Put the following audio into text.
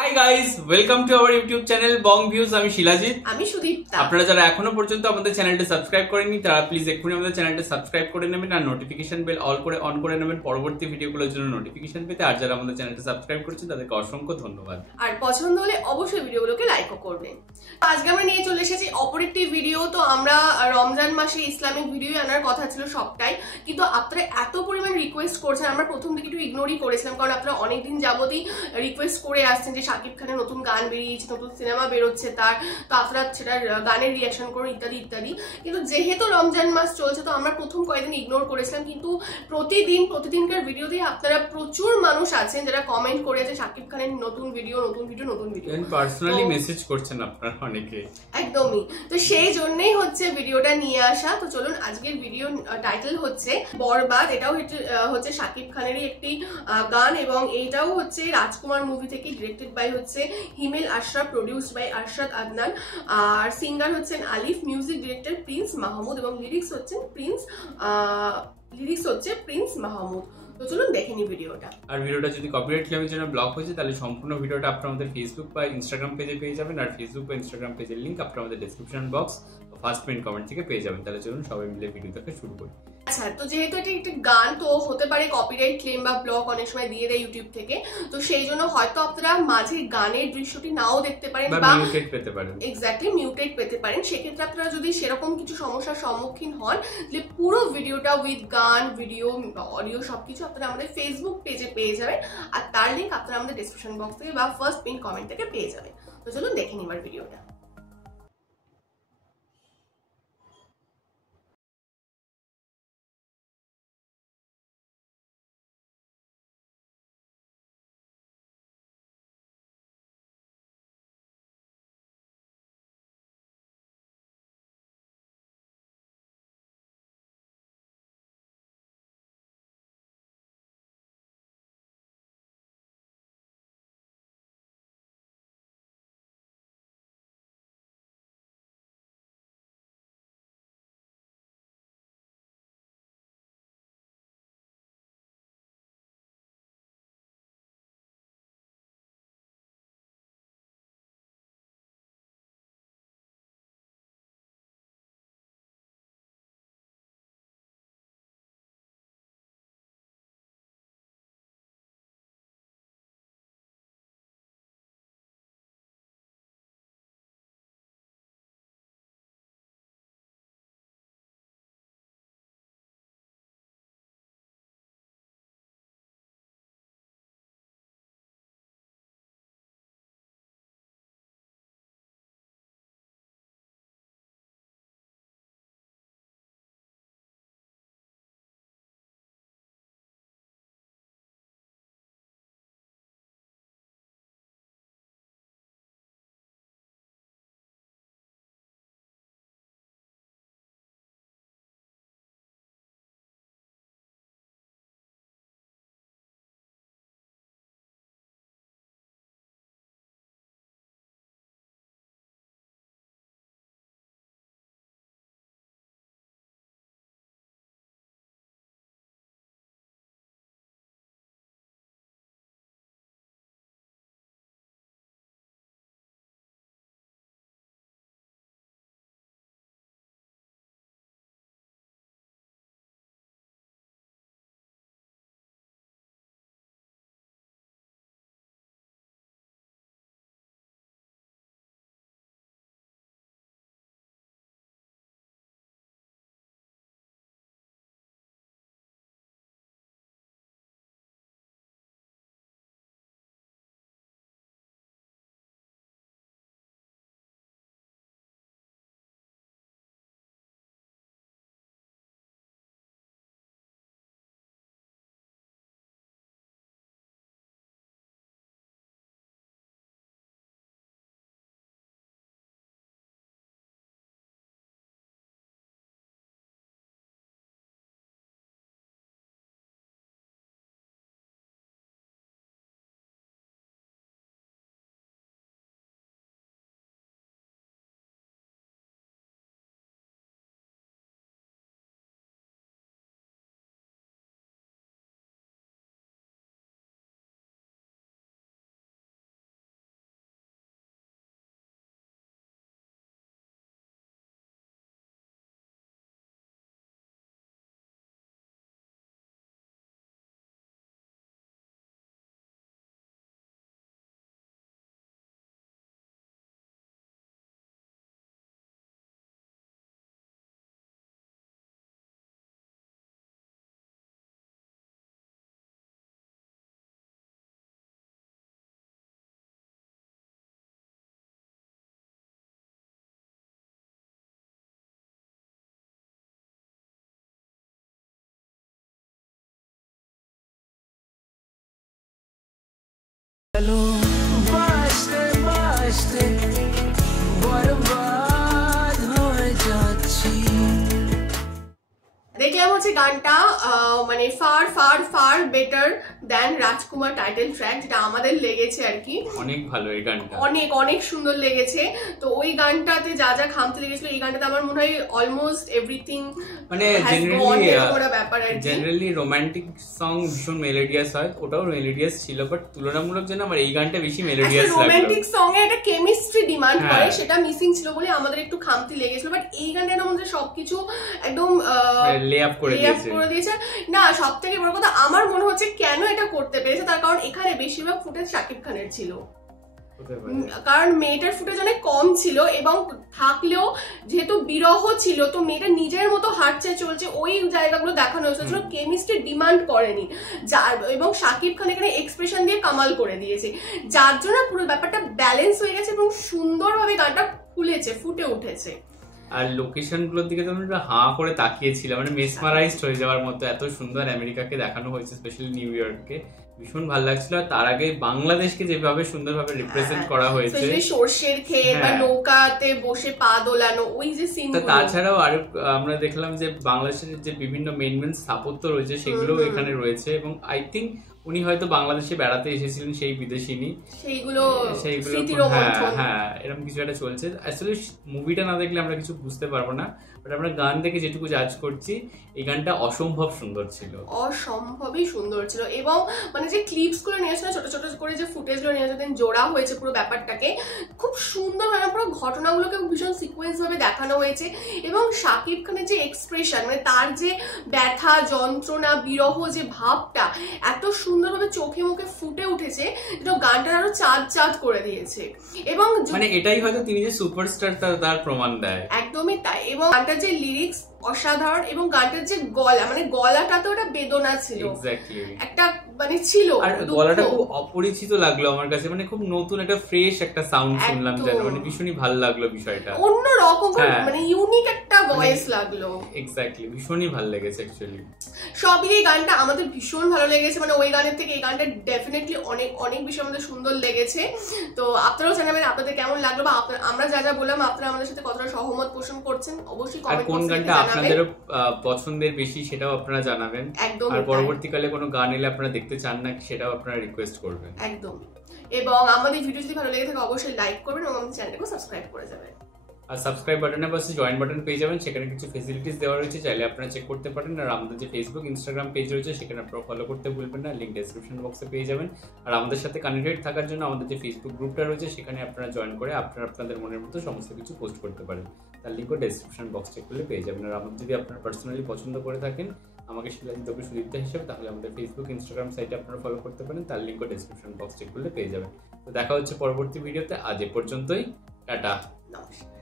Hi guys, welcome to our YouTube channel Bong views. আমি শিলাজিৎ, আমি সুদীপ্তা। আপনারা যারা এখনো পর্যন্ত আমাদের চ্যানেলটা সাবস্ক্রাইব করেননি তারা প্লিজ এক্ষুনি আমাদের চ্যানেলটা সাবস্ক্রাইব করে নেবেন আর নোটিফিকেশন বেল অন করে নেবেন পরবর্তী ভিডিওগুলোর জন্য নোটিফিকেশন পেতে। আর যারা আমাদের চ্যানেলটা সাবস্ক্রাইব করেছেন তাদেরকে অসংখ্য ধন্যবাদ। আর পছন্দ হলে অবশ্যই ভিডিওগুলোকে লাইকও করবেন। আজকে আমরা নিয়ে চলে এসেছি অপর একটি ভিডিও। তো আমরা রমজান মাসে ইসলামিক ভিডিও আনার কথা ছিল সবটাই, কিন্তু আপনারা এত পরিমাণ রিকোয়েস্ট করছেন, আমরা প্রথম দিকে একটু ইগনোরই করেছিলাম, কারণ আপনারা অনেকদিন যাবতই রিকোয়েস্ট করে আসছেন যে শাকিব খানের নতুন গান বেরিয়েছে, নতুন সিনেমা বেরোচ্ছে তার, তো আপনারা সেটার গানের রিয়াকশন করুন ইত্যাদি ইত্যাদি। কিন্তু যেহেতু রমজান মাস চলছে তো আমরা প্রথম কয়েকদিন ইগনোর করেছিলাম, কিন্তু প্রতিদিনকার ভিডিওতে আপনারা প্রচুর মানুষ আছেন যারা কমেন্ট করেছে শাকিব খানের নতুন ভিডিও পার্সোনালি মেসেজ করছেন আপনারা অনেকে। একদমই, তো সেই জন্যই হচ্ছে ভিডিওটা নিয়ে আসা। তো চলুন, আজকের ভিডিও টাইটেল হচ্ছে বরবাদ। এটাও হচ্ছে শাকিব খানেরই একটি গান এবং এইটাও হচ্ছে রাজকুমার মুভি থেকে, ডিরেক্টেড বাই হচ্ছে হিমেল আশরাফ, প্রডিউসড বাই আরশাদ আদনান, আর সিঙ্গার হচ্ছেন Alif, music director Prince Mahmud এবং লিরিক্স হচ্ছে প্রিন্স মাহমুদ। তো চলুন দেখে নি ভিডিওটা। আর ভিডিওটা যদি কপিরাইট ক্লেমের জন্য ব্লক হয়েছে তাহলে সম্পূর্ণ ভিডিওটা আপনারা আমাদের ফেসবুক বা ইনস্টাগ্রাম পেজে পেয়ে যাবেন, আর ফেসবুক বা ইনস্টাগ্রাম পেজের লিংক আপনারা আমাদের ডেসক্রিপশন বক্স বা ফার্স্ট পিন কমেন্ট থেকে পেয়ে যাবেন। তাহলে চলুন সবাই মিলে ভিডিওটাকে শুরু করি। আচ্ছা, তো যেহেতু এটা একটি গান, তো হতে পারে কপিরাইট ক্লেম বা ব্লক অনেক সময় দিয়ে দেয় ইউটিউব থেকে, তো সেই জন্য হয়তো আপনারা মাঝে গানের দৃশ্যটি নাও দেখতে পারেন বা মিউটেড পেতে পারেন। এক্স্যাক্টলি, মিউটেড পেতে পারেন। সেক্ষেত্রে আপনারা যদি সেরকম কিছু সমস্যার সম্মুখীন হন, তাহলে পুরো ভিডিওটা উইথ গান, ভিডিও, অডিও সবকিছু আপনারা আমাদের ফেসবুক পেজে পেয়ে যাবেন, আর তার লিঙ্ক আপনারা আমাদের ডেসক্রিপশন বক্স থেকে বা ফার্স্ট পিন কমেন্ট থেকে পেয়ে যাবেন। তো চলুন দেখে নিবার ভিডিওটা। বাসতে বাসতে বরবাদ হয়ে যাচ্ছি। দেখলাম হচ্ছে গানটা মানে far far far better than Rajkumar title track, যেটা আমাদের লেগেছে আর কি। অনেক ভালো এই গানটা, অনেক অনেক সুন্দর লেগেছে। তো ওই গানটাতে যা যা খামতে লেগেছিল, এই গানটাতে আমার মনে হয় অলমোস্ট এভরিথিং মানে জেনারেলি রোমান্টিক সং ভীষণ মেলোডিয়াস হয়, ওটাও মেলোডিয়াস ছিল, বাট তুলনামূলক যেন আমার এই গানটা বেশি মেলোডিয়াস লাগলো। রোমান্টিক সং এ একটা কেমিস্ট্রি ডিমান্ড করে, সেটা মিসিং ছিল বলে আমাদের একটু খামতি লেগেছিল। বাট এই গানটার মধ্যে সবকিছু একদম লে আপ করে দিয়েছে। না, সবথেকে বড় কথা আমার মনে হচ্ছে কেন এটা করতে পেরেছে, তার কারণ এখানে বেশিরভাগ ফুটেজ শাকিব খানের ছিল, কারণ মেয়েটার ফুটেজ অনেক কম ছিল, এবং থাকলেও যেহেতু বিরহ ছিল, তো মেয়েটা নিজের মতো হাঁটছে চলছে, ওই জায়গাগুলো দেখানো হয়েছিল, কেমিস্ট্রি ডিমান্ড করেনি, এবং শাকিব খান এখানে এক্সপ্রেশন দিয়ে কামাল করে দিয়েছে, যার জন্য পুরো ব্যাপারটা ব্যালেন্স হয়ে গেছে এবং সুন্দরভাবে গানটা ফুটে উঠেছে। আর লোকেশন গুলোর দিকে তো আমরা হাঁ করে তাকিয়েছিলাম, মানে মেসমারাইজড হয়ে যাওয়ার মতো, এত সুন্দর আমেরিকাকে দেখানো হয়েছে, স্পেশালি নিউ ইয়র্ককে, ভীষণ ভালো লাগছিল। তার আগে বাংলাদেশকে যেভাবে সুন্দরভাবে রিপ্রেজেন্ট করা হয়েছে, সর্ষের ক্ষেত বা নৌকাতে বসে পা দোলানো, ওই যে সিন। তাছাড়াও আর আমরা দেখলাম যে বাংলাদেশের যে বিভিন্ন মেন মেন স্থাপত্য রয়েছে সেগুলো এখানে রয়েছে, এবং আই থিঙ্ক উনি হয়তো বাংলাদেশে বেড়াতে এসেছিলেন সেই বিদেশিনী, সেইগুলো হ্যাঁ এরকম কিছু একটা চলছে। আসলে মুভিটা না দেখলে আমরা কিছু বুঝতে পারবো না, বাট আমরা গান দেখে যেটুকু জাজ করছি, এই গানটা অসম্ভব সুন্দর ছিল, অসম্ভবই সুন্দর ছিল। এবং মানে যে ক্লিপস গুলো নিয়েছিল, ছোট ছোট করে যে ফুটেজ গুলো নিয়েছে, জোড়া হয়েছে পুরো ব্যাপারটাকে খুব সুন্দর, মানে পুরো ঘটনাগুলোকে ভীষণ সিকোয়েন্স ভাবে দেখানো হয়েছে। এবং শাকিব খানের যে এক্সপ্রেশন, মানে তার যে ব্যথা, যন্ত্রণা, বিরহ যে ভাবটা এত সুন্দরভাবে চোখে মুখে ফুটে উঠেছে, যেটা গানটা আরো চাঁদ চাঁদ করে দিয়েছে। এবং মানে এটাই হয়তো তিনি যে সুপারস্টার তার প্রমাণ দেয়, একদমই তাই। এবং গানটার যে লিরিক্স অসাধারণ, এবং গানটার যে গলা, মানে গলাটাতে ওটা বেদনা ছিল, একটা মানে ছিল, আর গলাটা খুব অপরিচিত লাগলো আমার কাছে, মানে খুব নতুন একটা ফ্রেশ একটা সাউন্ড শুনলাম, যেন মানে ভীষণই ভালো লাগলো বিষয়টা, অন্য রকম মানে ইউনিক একটা ভয়েস লাগলো। এক্স্যাক্টলি, ভীষণই ভালো লেগেছে অ্যাকচুয়ালি। সবই এই গানটা আমাদের ভীষণ ভালো লেগেছে, মানে ওই গানের থেকে এই গানটা ডেফিনেটলি অনেক অনেক বেশি আমাদের সুন্দর লেগেছে। তো আপনারাও জানাবেন আপনাদের কেমন লাগলো, বা আমরা যা যা বললাম আপনারা আমাদের সাথে কতটা সহমত পোষণ করছেন, অবশ্যই কমেন্ট কোন গানটা আপনাদেরও পছন্দের বেশি সেটাও আপনারা জানাবেন। একদম। আর পরবর্তীকালে কোনো গান এলে আপনারা দেখতে চান না সেটাও আপনারা রিকোয়েস্ট করবেন। একদম। এবং আমাদের ভিডিও যদি ভালো লেগে থাকে অবশ্যই লাইক করবেন এবং আমাদের চ্যানেলটাকে সাবস্ক্রাইব করে যাবেন। আর সাবস্ক্রাইব বাটনের পাশে জয়েন বাটন পেয়ে যাবেন, সেখানে কিছু ফেসিলিটিস দেওয়া রয়েছে, চাইলে আপনারা চেক করতে পারেন। আর আমাদের যে ফেসবুক ইনস্টাগ্রাম পেজ রয়েছে সেখানে আপনারা ফলো করতে ভুলবেন না, লিঙ্ক ডেসক্রিপশন বক্সে পেয়ে যাবেন। আর আমাদের সাথে কানেক্টেড থাকার জন্য আমাদের যে ফেসবুক গ্রুপটা রয়েছে সেখানে আপনারা জয়েন করে আপনারা আপনাদের মনের মতো সমস্ত কিছু পোস্ট করতে পারেন, তার লিঙ্কও ডেসক্রিপশন বক্স চেক করলে পেয়ে যাবেন। আর আমাদের যদি আপনারা পার্সোনালি পছন্দ করে থাকেন আমাকে শিলাজিৎ ওকে সুদীপ্তা হিসেবে, তাহলে আমাদের ফেসবুক ইনস্টাগ্রাম সাইটে আপনারা ফলো করতে পারেন, তার লিঙ্কও ডেসক্রিপশন বক্স চেক করলে পেয়ে যাবেন। তো দেখা হচ্ছে পরবর্তী ভিডিওতে, আজ এ পর্যন্তই, টাটা, নমস্কার।